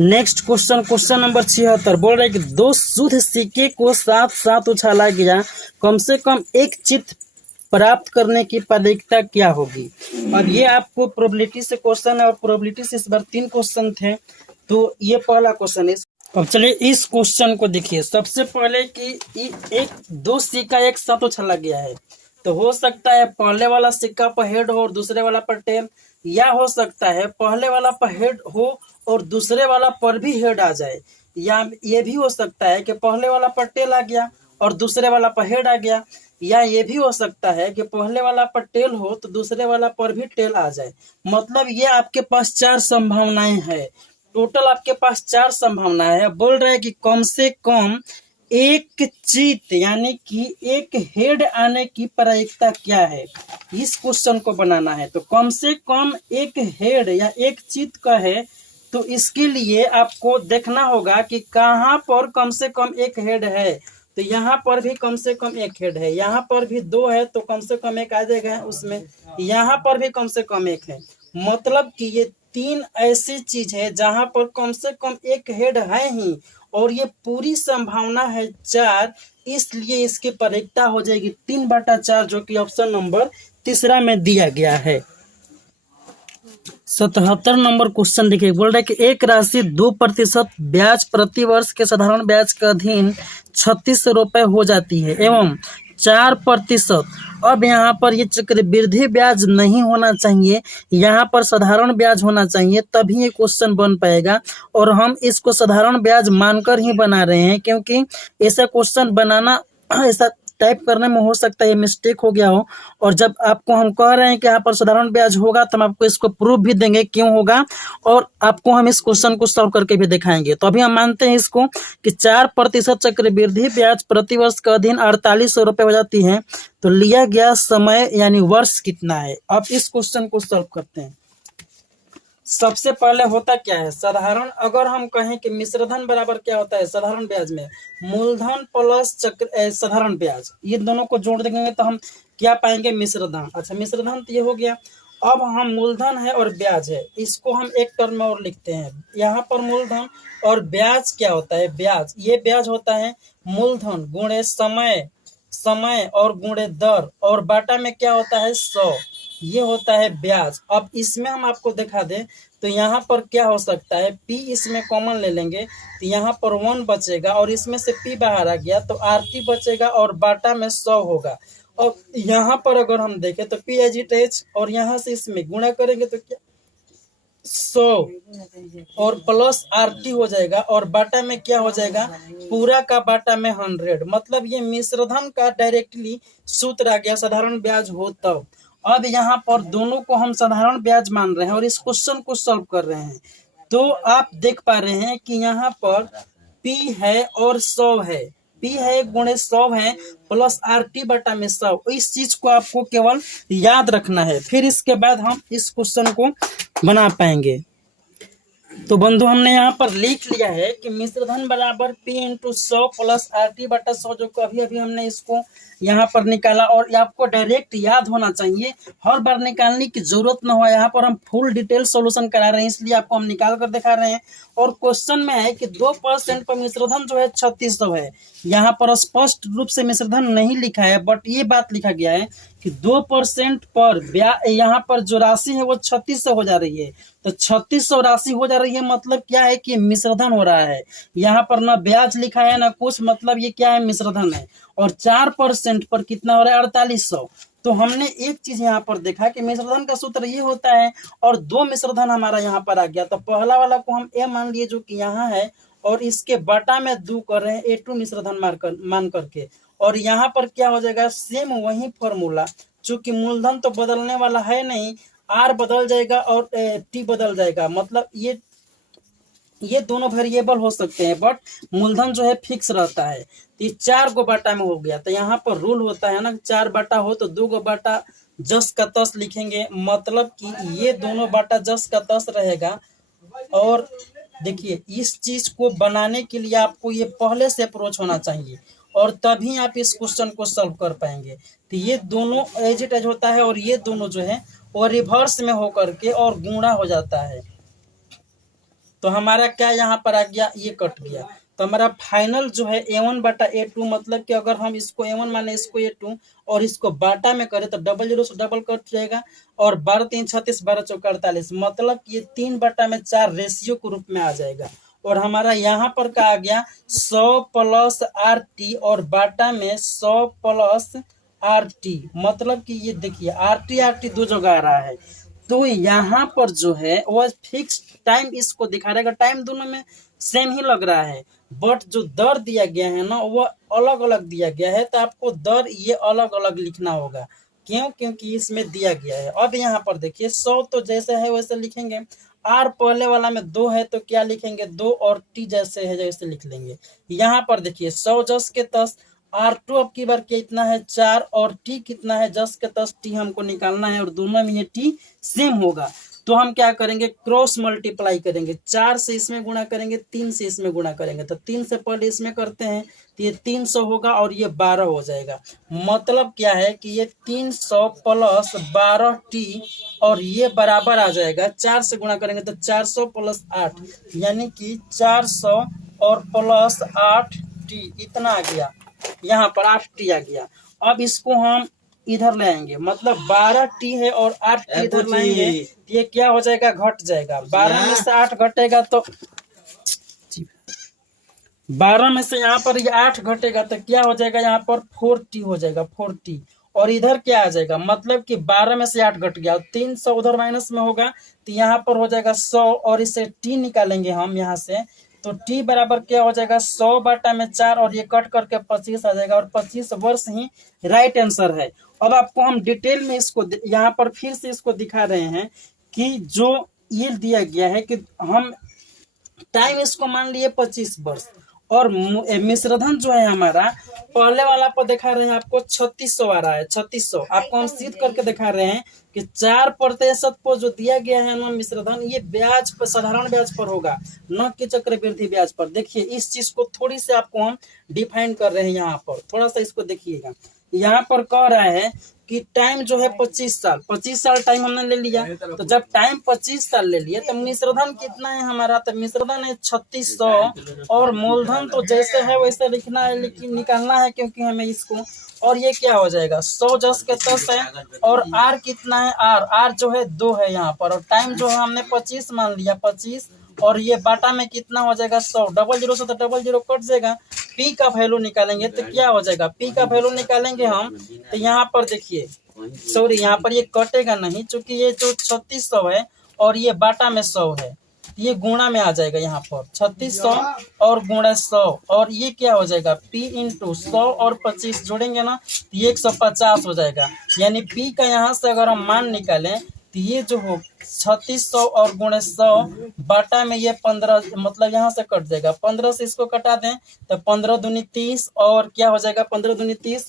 नेक्स्ट क्वेश्चन, क्वेश्चन नंबर 76 बोल रहा है कि 2 शुद्ध सिक्के को साथ साथ उछाला गया, कम से कम एक चित्त प्राप्त करने की प्रायिकता क्या होगी। अब ये आपको प्रोबेबिलिटी से क्वेश्चन है, और प्रोबेबिलिटी से इस बार 3 क्वेश्चन थे, तो ये पहला क्वेश्चन है। अब चलिए इस क्वेश्चन को देखिए। सबसे पहले कि 2 सिक्का एक साथ उछाला गया है, तो हो सकता है पहले वाला सिक्का पर हेड हो और दूसरे वाला पर टेल, या हो सकता है पहले वाला पर हेड हो और दूसरे वाला पर भी हेड आ जाए, या ये भी हो सकता है कि पहले वाला पर टेल आ गया और दूसरे वाला पर हेड आ गया, या ये भी हो सकता है कि पहले वाला पर टेल हो तो दूसरे वाला पर भी टेल आ जाए। मतलब ये आपके पास 4 संभावनाएं हैं, टोटल आपके पास 4 संभावनाएं है। बोल रहा है कि कम से कम एक चित्त यानी कि एक हेड आने की प्रायिकता क्या है, इस क्वेश्चन को बनाना है। तो कम से कम एक हेड या एक चित्त का है, तो इसके लिए आपको देखना होगा कि कहाँ पर कम से कम एक हेड है। तो यहाँ पर भी कम से कम एक हेड है, यहाँ पर भी 2 है तो कम से कम एक आ जाएगा उसमें, यहाँ पर भी कम से कम एक है। मतलब कि ये 3 ऐसी चीज है जहां पर कम से कम एक हेड है ही, और ये पूरी संभावना है 4, इसलिए इसकी प्रायिकता हो जाएगी 3/4, जो कि ऑप्शन नंबर तीसरा में दिया गया है। 77 नंबर क्वेश्चन देखिए, बोल रहा है कि एक राशि 2% ब्याज प्रति वर्ष के साधारण ब्याज के अधीन 3600 रुपए हो जाती है एवं 4%। अब यहाँ पर ये चक्रवृद्धि ब्याज नहीं होना चाहिए, यहाँ पर साधारण ब्याज होना चाहिए, तभी ये क्वेश्चन बन पाएगा। और हम इसको साधारण ब्याज मानकर ही बना रहे हैं, क्योंकि ऐसा क्वेश्चन बनाना, ऐसा टाइप करने में हो सकता है ये मिस्टेक हो गया हो। और जब आपको हम कह रहे हैं कि यहाँ पर साधारण ब्याज होगा, तो हम आपको इसको प्रूफ भी देंगे क्यों होगा, और आपको हम इस क्वेश्चन को सॉल्व करके भी दिखाएंगे। तो अभी हम मानते हैं इसको कि 4% चक्रवृद्धि ब्याज प्रति वर्ष के अधीन 4800 रुपये हो जाती है। तो लिया गया समय यानी वर्ष कितना है। अब इस क्वेश्चन को सॉल्व करते हैं। सबसे पहले होता क्या है, साधारण अगर हम कहें कि मिश्रधन बराबर क्या होता है, साधारण ब्याज में मूलधन प्लस साधारण ब्याज, ये दोनों को जोड़ देंगे तो हम क्या पाएंगे, मिश्रधन। अच्छा, मिश्रधन तो ये हो गया। अब हम मूलधन है और ब्याज है, इसको हम एक टर्म में और लिखते हैं। यहाँ पर मूलधन और ब्याज क्या होता है, ब्याज, ये ब्याज होता है मूलधन गुणे समय, समय और गुणे दर, और बाटा में क्या होता है 100, ये होता है ब्याज। अब इसमें हम आपको दिखा दें तो यहाँ पर क्या हो सकता है, p इसमें कॉमन ले लेंगे तो यहाँ पर 1 बचेगा और इसमें से p बाहर आ गया तो RT बचेगा और बाटा में 100 होगा। अब यहाँ पर अगर हम देखें तो p एज इट इज, और यहाँ से इसमें गुणा करेंगे तो क्या 100 और प्लस RT हो जाएगा और बाटा में क्या हो जाएगा, पूरा का बाटा में 100। मतलब ये मिश्रधन का डायरेक्टली सूत्र आ गया, साधारण ब्याज हो तब। अब यहाँ पर दोनों को हम साधारण ब्याज मान रहे हैं और इस क्वेश्चन को सॉल्व कर रहे हैं, तो आप देख पा रहे हैं कि यहाँ पर P है और 100 है, P है गुणे 100 है प्लस RT बटा में 100। इस चीज को आपको केवल याद रखना है, फिर इसके बाद हम इस क्वेश्चन को बना पाएंगे। तो बंधु हमने यहाँ पर लिख लिया है कि मिश्रधन बराबर P इंटू 100 प्लस RT बटा 100, जो अभी अभी हमने इसको यहाँ पर निकाला। और आपको डायरेक्ट याद होना चाहिए, हर बार निकालने की जरूरत न हो। यहाँ पर हम फुल डिटेल सॉल्यूशन करा रहे हैं, इसलिए आपको हम निकाल कर दिखा रहे हैं। और क्वेश्चन में है कि 2% पर मिश्रधन जो है 3600 है। यहाँ पर स्पष्ट रूप से मिश्रधन नहीं लिखा है, बट ये बात लिखा गया है कि 2% पर यहाँ पर जो राशि है वो 3600 हो जा रही है। तो 3600 राशि हो जा रही है, मतलब क्या है कि मिश्रधन हो रहा है। यहाँ पर ना ब्याज लिखा है ना कुछ, मतलब ये क्या है, मिश्रधन है। और 4% पर कितना हो रहा है, 4800। तो हमने एक चीज यहाँ पर देखा कि मिश्रधन का सूत्र ये होता है, और 2 मिश्रधन हमारा यहाँ पर आ गया। तो पहला वाला को हम ए मान लिए जो कि यहाँ है, और इसके बटा में 2 कर रहे हैं A2 मिश्रधन मान करके। और यहाँ पर क्या हो जाएगा, सेम वही फॉर्मूला, चूंकि मूलधन तो बदलने वाला है नहीं, R बदल जाएगा और T बदल जाएगा। मतलब ये दोनों वेरिएबल हो सकते हैं, बट मूलधन जो है फिक्स रहता है। तो ये 4 गो बाटा में हो गया। तो यहाँ पर रूल होता है ना, 4 बाटा हो तो 2 गो बाटा जस का तस लिखेंगे, मतलब कि ये दोनों बाटा जस का तस रहेगा। और देखिए, इस चीज को बनाने के लिए आपको ये पहले से अप्रोच होना चाहिए, और तभी आप इस क्वेश्चन को सॉल्व कर पाएंगे। तो ये दोनों एज इट एज होता है, और ये दोनों जो है वो रिवर्स में होकर के और गुणा हो जाता है। तो हमारा क्या यहाँ पर आ गया, ये कट गया। तो हमारा फाइनल जो है A1 बटा A2, मतलब कि अगर हम इसको A1 माने, इसको A2, और इसको बाटा में करें तो 00 से डबल कट जाएगा, और 12 3 36, 12 4 48, मतलब कि ये 3 बटा में 4 रेशियो के रूप में आ जाएगा। और हमारा यहाँ पर का आ गया 100 प्लस RT और बाटा में 100 प्लस RT, मतलब कि ये देखिए RT दो जगह आ रहा है। तो यहाँ पर जो है वो फिक्स टाइम इसको दिखा रहेगा, टाइम दोनों में सेम ही लग रहा है, बट जो दर दिया गया है ना वो अलग अलग दिया गया है। तो आपको दर ये अलग अलग लिखना होगा, क्यों, क्योंकि इसमें दिया गया है। अब यहाँ पर देखिए 100 तो जैसे है वैसे लिखेंगे, R पहले वाला में 2 है तो क्या लिखेंगे 2, और T जैसे है जैसे लिख लेंगे। यहाँ पर देखिए 100 जस के तस, R2 अब की बार कितना है 4, और T कितना है जस के तस T हमको निकालना है, और दोनों में ये T सेम होगा। तो हम क्या करेंगे, क्रॉस मल्टीप्लाई करेंगे, 4 से इसमें गुणा करेंगे, 3 से इसमें गुणा करेंगे। तो 3 से पहले इसमें करते हैं तो ये 300 होगा और ये 12 हो जाएगा। मतलब क्या है कि ये 300 प्लस 12T, और ये बराबर आ जाएगा, 4 से गुणा करेंगे तो 400 प्लस 8, यानी कि 400 और प्लस 8T, इतना आ गया। यहाँ पर 8T आ गया। अब इसको हम इधर ले आएंगे, मतलब 12T है और 8T इधर लाएंगे, ये क्या हो जाएगा, घट जाएगा। 12 में से 8 घटेगा तो 12 में से यहाँ पर ये 8 घटेगा तो क्या हो जाएगा, यहाँ पर 4T हो जाएगा, 4T। और इधर क्या आ जाएगा, मतलब कि 12 में से 8 घट गया, 300 उधर माइनस में होगा तो यहाँ पर हो जाएगा 100, और इसे T निकालेंगे हम यहाँ से, तो T बराबर क्या हो जाएगा 100 बटा में 4, और ये कट करके 25 आ जाएगा, और 25 वर्ष ही राइट आंसर है। अब आपको हम डिटेल में इसको यहाँ पर फिर से इसको दिखा रहे हैं कि जो ये दिया गया है कि हम टाइम इसको मान लिए 25 वर्ष, और मिश्रधन जो है हमारा पहले वाला पर दिखा रहे हैं आपको 3600 आ रहा है, 3600 आपको हम सिद्ध करके दिखा रहे हैं कि 4% पर जो दिया गया है ना मिश्रधन, ये ब्याज पर, साधारण ब्याज पर होगा, न कि चक्रवृद्धि ब्याज पर। देखिए इस चीज को थोड़ी सी आपको हम डिफाइन कर रहे हैं यहाँ पर, थोड़ा सा इसको देखिएगा। यहाँ पर कह रहा है कि टाइम जो है 25 साल, 25 साल टाइम हमने ले लिया। तो जब टाइम 25 साल ले लिया तो मिश्रधन कितना है हमारा, तो मिश्रधन है 3600 और मूलधन तो जैसे है वैसे लिखना है, लेकिन निकालना है क्योंकि हमें इसको। और ये क्या हो जाएगा 100 10 के 10 है, और आर कितना है, आर जो है 2 है यहाँ पर, और टाइम जो है हमने 25 मान लिया, 25, और ये बाटा में कितना हो जाएगा 100, डबल जीरो से तो डबल जीरो कट जाएगा। पी का वैल्यू निकालेंगे तो क्या हो जाएगा, पी का वैल्यू निकालेंगे हम तो यहाँ पर देखिए, सॉरी यहाँ पर ये कटेगा नहीं, चूंकि ये जो 3600 है और ये बाटा में 100 है, ये गुणा में आ जाएगा यहाँ पर 3600 और गुणा 100, और ये क्या हो जाएगा P इंटू 100 और 25 जोड़ेंगे ना तो ये 150 हो जाएगा। यानी P का यहाँ से अगर हम मान निकालें तो ये जो हो 3600 और गुणे 100 बाटा में ये 15, मतलब यहाँ से कट जाएगा, 15 से इसको कटा दें तो 15 दूनी 30, और क्या हो जाएगा 15 दूनी 30,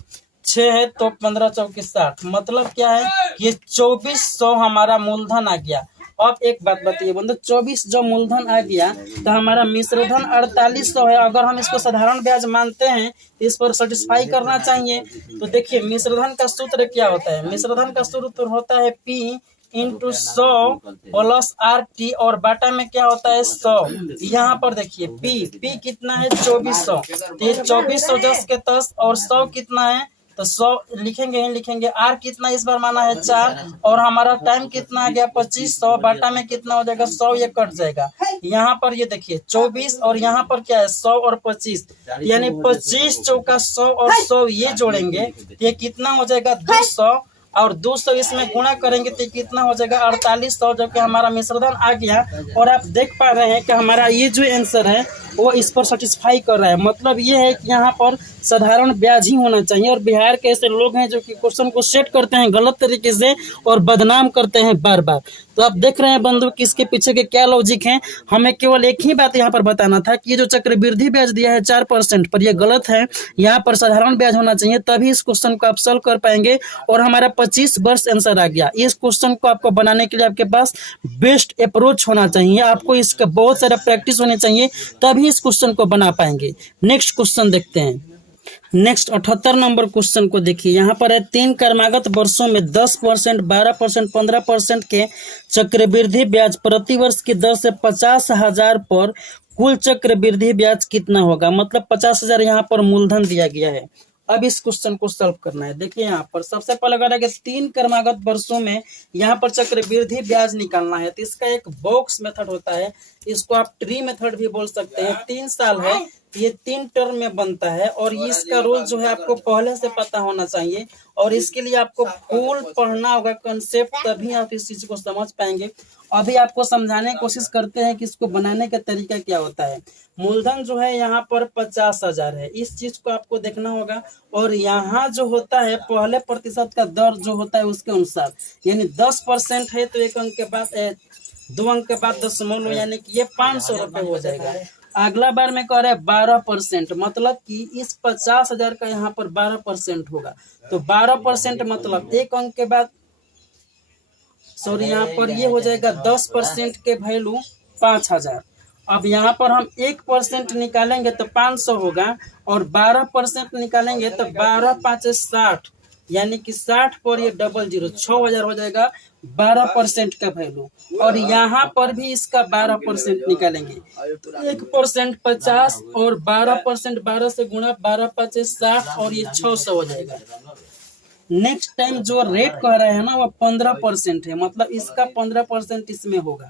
6 है तो 15 चौकी 60, मतलब क्या है ये 2400 हमारा मूलधन आ गया। अब एक बात बताइए बंधु, 24 जो मूलधन आ गया तो हमारा मिश्रधन 4800 है। अगर हम इसको साधारण ब्याज मानते हैं तो इस पर सेटिस्फाई करना चाहिए। तो देखिए मिश्रधन का सूत्र क्या होता है, मिश्रधन का सूत्र होता है P इंटू 100 प्लस RT, और बाटा में क्या होता है 100। यहाँ पर देखिए P कितना है 2400, तो ये 2400 10 के 10 और 100 कितना है तो 100 लिखेंगे ही लिखेंगे। आर कितना इस बार माना है 4, और हमारा टाइम कितना आ गया 2500, बाटा में कितना हो जाएगा 100, ये कट जाएगा। यहाँ पर ये देखिए 24 और यहाँ पर क्या है 100 और 25, यानी 25 चौका 100 और 100 ये जोड़ेंगे ये कितना हो जाएगा 200, और 200 इसमें गुणा करेंगे तो कितना हो जाएगा 4800, जो कि हमारा मिश्रधन आ गया। और आप देख पा रहे हैं कि हमारा ये जो आंसर है वो इस पर सेटिस्फाई कर रहा है। मतलब ये है कि यहाँ पर साधारण ब्याज ही होना चाहिए। और बिहार के ऐसे लोग हैं जो कि क्वेश्चन को सेट करते हैं गलत तरीके से और बदनाम करते हैं बार बार। तो आप देख रहे हैं बंधु कि इसके पीछे के क्या लॉजिक है। हमें केवल एक ही बात यहाँ पर बताना था कि ये जो चक्रवृद्धि ब्याज दिया है 4% पर, यह गलत है। यहाँ पर साधारण ब्याज होना चाहिए, तभी इस क्वेश्चन को आप सॉल्व कर पाएंगे। और हमारा 25 वर्ष आंसर आ गया। इस क्वेश्चन को आपको बनाने के लिए आपके पास बेस्ट अप्रोच होना चाहिए, आपको इसका बहुत सारा प्रैक्टिस होनी चाहिए, तभी इस क्वेश्चन को बना पाएंगे। नेक्स्ट क्वेश्चन देखते हैं। नेक्स्ट 78 नंबर क्वेश्चन को देखिए। यहाँ पर है 3 क्रमागत वर्षों में 10%, 12%, 15% के चक्रवृद्धि ब्याज प्रति वर्ष की दर से 50,000 पर कुल चक्रवृद्धि ब्याज कितना होगा। मतलब 50,000 यहाँ पर मूलधन दिया गया है। अब इस क्वेश्चन को सॉल्व करना है। देखिए यहाँ पर सबसे पहले अगर है 3 क्रमागत वर्षों में यहाँ पर चक्रवृद्धि ब्याज निकालना है तो इसका एक बॉक्स मेथड होता है, इसको आप ट्री मेथड भी बोल सकते हैं। 3 साल है, ये 3 टर्म में बनता है, और इसका रोल जो है आपको पहले से पता होना चाहिए, और इसके लिए आपको फुल पढ़ना होगा कंसेप्ट, तभी आप इस चीज को समझ पाएंगे। अभी आपको समझाने की कोशिश करते हैं कि इसको बनाने का तरीका क्या होता है। मूलधन जो है यहाँ पर 50,000 है, इस चीज को आपको देखना होगा। और यहाँ जो होता है पहले प्रतिशत का दर जो होता है उसके अनुसार, यानी 10% है तो 1 अंक के बाद 2 अंक के बाद दशमलव, यानी कि ये 500 रुपये हो जाएगा। अगला बार में कह रहे 12%, मतलब कि इस 50,000 का यहाँ पर 12% होगा। तो 12% मतलब 1 अंक के बाद, सॉरी यहाँ पर ये हो जाएगा 10% के वैल्यू 5,000। अब यहाँ पर हम 1% निकालेंगे तो 500 होगा, और 12% निकालेंगे तो 12 5 60, यानी कि 60 पर ये डबल जीरो 6,000 हो जाएगा 12% का वैल्यू। और यहाँ पर भी इसका 12% निकालेंगे तो 1% 50, और 12% 12 से गुणा 12 5 60, और ये 600 हो जाएगा। नेक्स्ट टाइम जो रेट कह रहे हैं ना वो 15% है, मतलब इसका 15% इसमें होगा।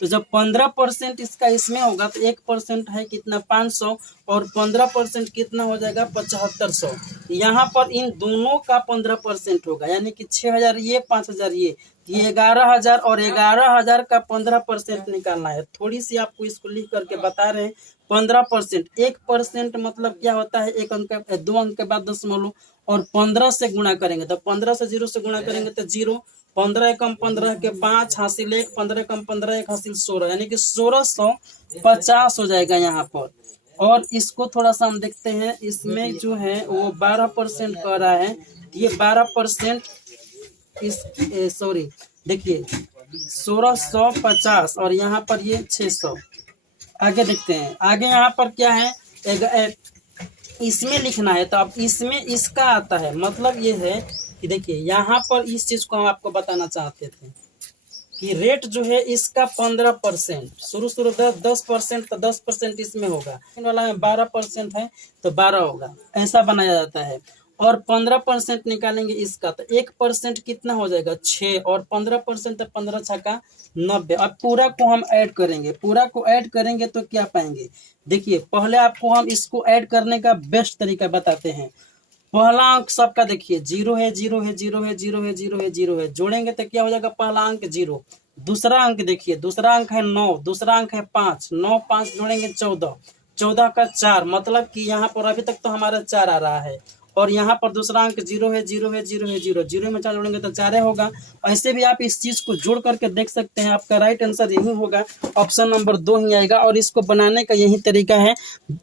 तो जब 15% इसका इसमें होगा तो 1% है कितना 500, और 15% कितना हो जाएगा 7500। यहाँ पर इन दोनों का 15% होगा, यानी कि 6,000 ये 5,000 ये 11,000, और 11,000 का 15% निकालना है। थोड़ी सी आपको इसको लिख करके बता रहे हैं। 15%, 1% मतलब क्या होता है 1 अंक 2 अंक के बाद दशमलव, और 15 से गुणा करेंगे तो 15 से 0 से गुणा करेंगे तो 0, 15 कम 15 के 5 हासिल 1, 15 कम 15 1 हासिल 16, यानी कि 1650 हो जाएगा यहाँ पर। और इसको थोड़ा सा हम देखते हैं, इसमें जो है वो 12% कह रहा है। ये 12% इस सॉरी देखिए 1650 और यहाँ पर ये 600। आगे देखते हैं, आगे यहाँ पर क्या है, इसमें लिखना है। तो अब इसमें इसका आता है, मतलब ये है कि देखिए यहाँ पर इस चीज को हम आपको बताना चाहते थे कि रेट जो है इसका 15%, शुरू 10%, तो 10% इसमें होगा, इन वाला में 12% है तो 12 होगा, ऐसा बनाया जाता है। और 15% निकालेंगे इसका तो 1% कितना हो जाएगा 6, और 15% तो 15 छक्का 90। अब पूरा को हम ऐड करेंगे, पूरा को ऐड करेंगे तो क्या पाएंगे, देखिए पहले आपको हम इसको ऐड करने का बेस्ट तरीका बताते हैं। पहला अंक सबका देखिए 0 है, 0 है, 0 है, 0 है, 0 है, 0 है, जोड़ेंगे तो क्या हो जाएगा, पहला अंक 0। दूसरा अंक देखिए, दूसरा अंक है 9, दूसरा अंक है 5, 9 5 जोड़ेंगे 14, 14 का 4, मतलब कि यहाँ पर अभी तक तो हमारा 4 आ रहा है। और यहाँ पर दूसरा अंक 0 है, 0 है, 0 है, 0, 0 में 4 जोड़ेंगे तो 4 होगा। ऐसे भी आप इस चीज को जोड़ करके देख सकते हैं, आपका राइट आंसर यही होगा, ऑप्शन नंबर 2 ही आएगा। और इसको बनाने का यही तरीका है,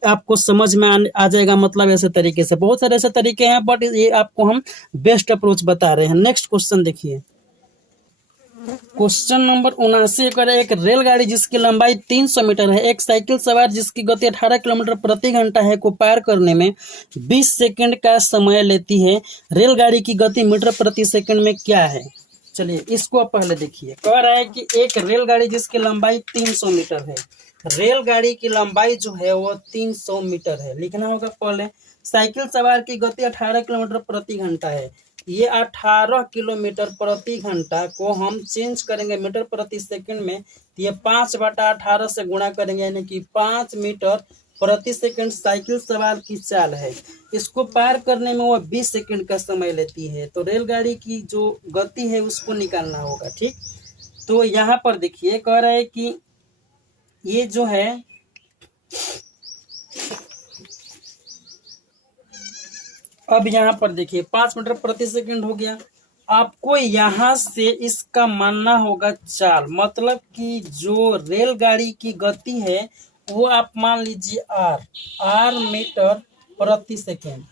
आपको समझ में आ जाएगा, मतलब ऐसे तरीके से। बहुत सारे ऐसे तरीके हैं, बट ये आपको हम बेस्ट अप्रोच बता रहे हैं। नेक्स्ट क्वेश्चन देखिए, क्वेश्चन नंबर 79 कर एक रेलगाड़ी जिसकी लंबाई 300 मीटर है, एक साइकिल सवार जिसकी गति 18 किलोमीटर प्रति घंटा है को पार करने में 20 सेकंड का समय लेती है। रेलगाड़ी की गति मीटर प्रति सेकंड में क्या है। चलिए इसको आप पहले देखिए, कह रहा है कि एक रेलगाड़ी जिसकी लंबाई 300 मीटर है, रेलगाड़ी की लंबाई जो है वो 300 मीटर है, लिखना होगा पहले। साइकिल सवार की गति 18 किलोमीटर प्रति घंटा है, ये 18 किलोमीटर प्रति घंटा को हम चेंज करेंगे मीटर प्रति सेकंड में, तो ये 5/18 से गुणा करेंगे, यानी कि 5 मीटर प्रति सेकंड साइकिल सवार की चाल है। इसको पार करने में वो 20 सेकंड का समय लेती है। तो रेलगाड़ी की जो गति है उसको निकालना होगा, ठीक। तो यहाँ पर देखिए कह रहा है कि ये जो है अब यहाँ पर देखिए 5 मीटर प्रति सेकंड हो गया। आपको यहाँ से इसका मानना होगा चाल, मतलब कि जो रेलगाड़ी की गति है वो आप मान लीजिए आर मीटर प्रति सेकंड।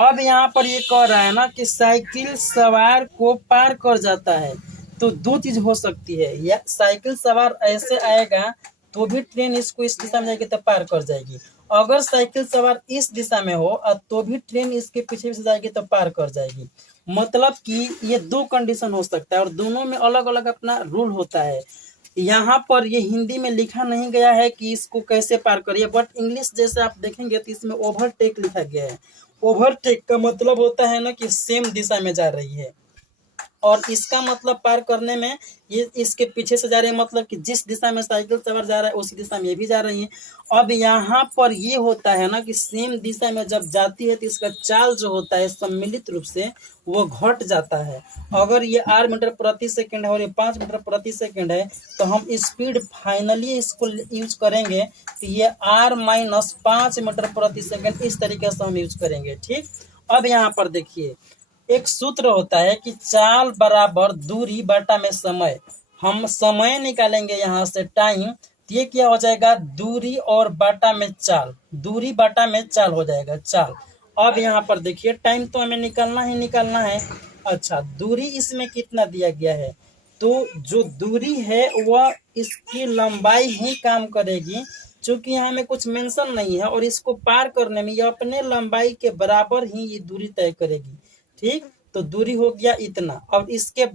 अब यहाँ पर ये कह रहा है ना कि साइकिल सवार को पार कर जाता है, तो दो चीज हो सकती है, या साइकिल सवार ऐसे आएगा तो भी ट्रेन इसको इस दिशा में जाएगी तो पार कर जाएगी, अगर साइकिल सवार इस दिशा में हो तो भी ट्रेन इसके पीछे से जाएगी तो पार कर जाएगी। मतलब कि ये दो कंडीशन हो सकता है, और दोनों में अलग अलग अपना रूल होता है। यहाँ पर ये हिंदी में लिखा नहीं गया है कि इसको कैसे पार करिए, बट इंग्लिश जैसे आप देखेंगे तो इसमें ओवरटेक लिखा गया है। ओवरटेक का मतलब होता है ना कि सेम दिशा में जा रही है, और इसका मतलब पार करने में ये इसके पीछे से जा रही है, मतलब कि जिस दिशा में साइकिल सवार जा रहा है उसी दिशा में ये भी जा रही है। अब यहाँ पर ये होता है ना कि सेम दिशा में जब जाती है तो इसका चाल जो होता है सम्मिलित रूप से वो घट जाता है। अगर ये 8 मीटर प्रति सेकंड है और ये 5 मीटर प्रति सेकंड है, तो हम स्पीड फाइनली इसको यूज करेंगे तो ये R-5 मीटर प्रति सेकंड, इस तरीके से हम यूज करेंगे, ठीक। अब यहाँ पर देखिए एक सूत्र होता है कि चाल बराबर दूरी बटा में समय। हम समय निकालेंगे यहाँ से टाइम, तो ये क्या हो जाएगा, दूरी और बटा में चाल, दूरी बटा में चाल हो जाएगा, चाल। अब यहाँ पर देखिए टाइम तो हमें निकालना ही निकालना है। अच्छा, दूरी इसमें कितना दिया गया है, तो जो दूरी है वह इसकी लंबाई ही काम करेगी, क्योंकि यहाँ में कुछ मेंशन नहीं है, और इसको पार करने में ये अपने लंबाई के बराबर ही ये दूरी तय करेगी, ठीक। तो दूरी हो गया इतना। अब इसके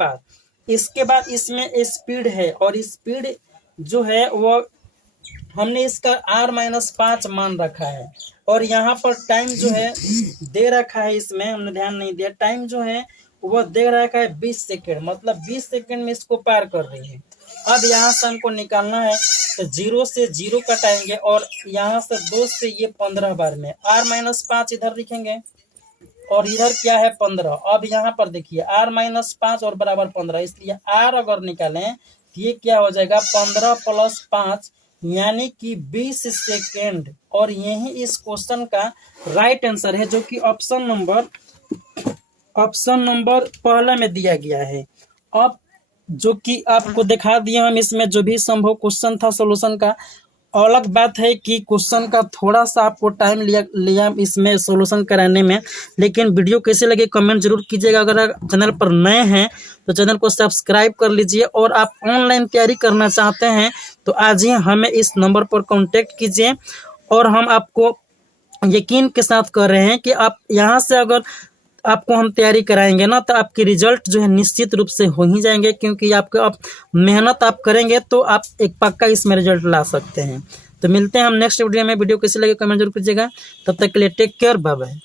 बाद इसमें स्पीड है, और स्पीड जो है वो हमने इसका R-5 मान रखा है, और यहाँ पर टाइम जो है दे रखा है, इसमें हमने ध्यान नहीं दिया, टाइम जो है वो दे रखा है 20 सेकेंड, मतलब 20 सेकेंड में इसको पार कर रही है। अब यहाँ से हमको निकालना है, तो 0 से 0 कटाएंगे, और यहाँ से 2 से ये 15 बार में R-5 इधर लिखेंगे, और इधर क्या है 15। अब यहाँ पर देखिए R-5 और बराबर 15, इसलिए R अगर निकालें तो ये क्या हो जाएगा 15 + 5, यानी कि 20 सेकेंड। और यही इस क्वेश्चन का राइट आंसर है, जो कि ऑप्शन नंबर पहला में दिया गया है। अब जो कि आपको दिखा दिया हम, इसमें जो भी संभव क्वेश्चन था सोल्यूशन का, अलग बात है कि क्वेश्चन का थोड़ा सा आपको टाइम लिया इसमें सॉल्यूशन कराने में, लेकिन वीडियो कैसे लगे कमेंट जरूर कीजिएगा। अगर चैनल पर नए हैं तो चैनल को सब्सक्राइब कर लीजिए, और आप ऑनलाइन तैयारी करना चाहते हैं तो आज ही हमें इस नंबर पर कांटेक्ट कीजिए, और हम आपको यकीन के साथ कर रहे हैं कि आप यहाँ से अगर आपको हम तैयारी कराएंगे ना तो आपके रिजल्ट जो है निश्चित रूप से हो ही जाएंगे, क्योंकि आपको आप मेहनत आप करेंगे तो आप एक पक्का इसमें रिजल्ट ला सकते हैं। तो मिलते हैं हम नेक्स्ट वीडियो में। वीडियो कैसे लगे कमेंट जरूर कीजिएगा। तब तक के लिए टेक केयर, बाय बाय।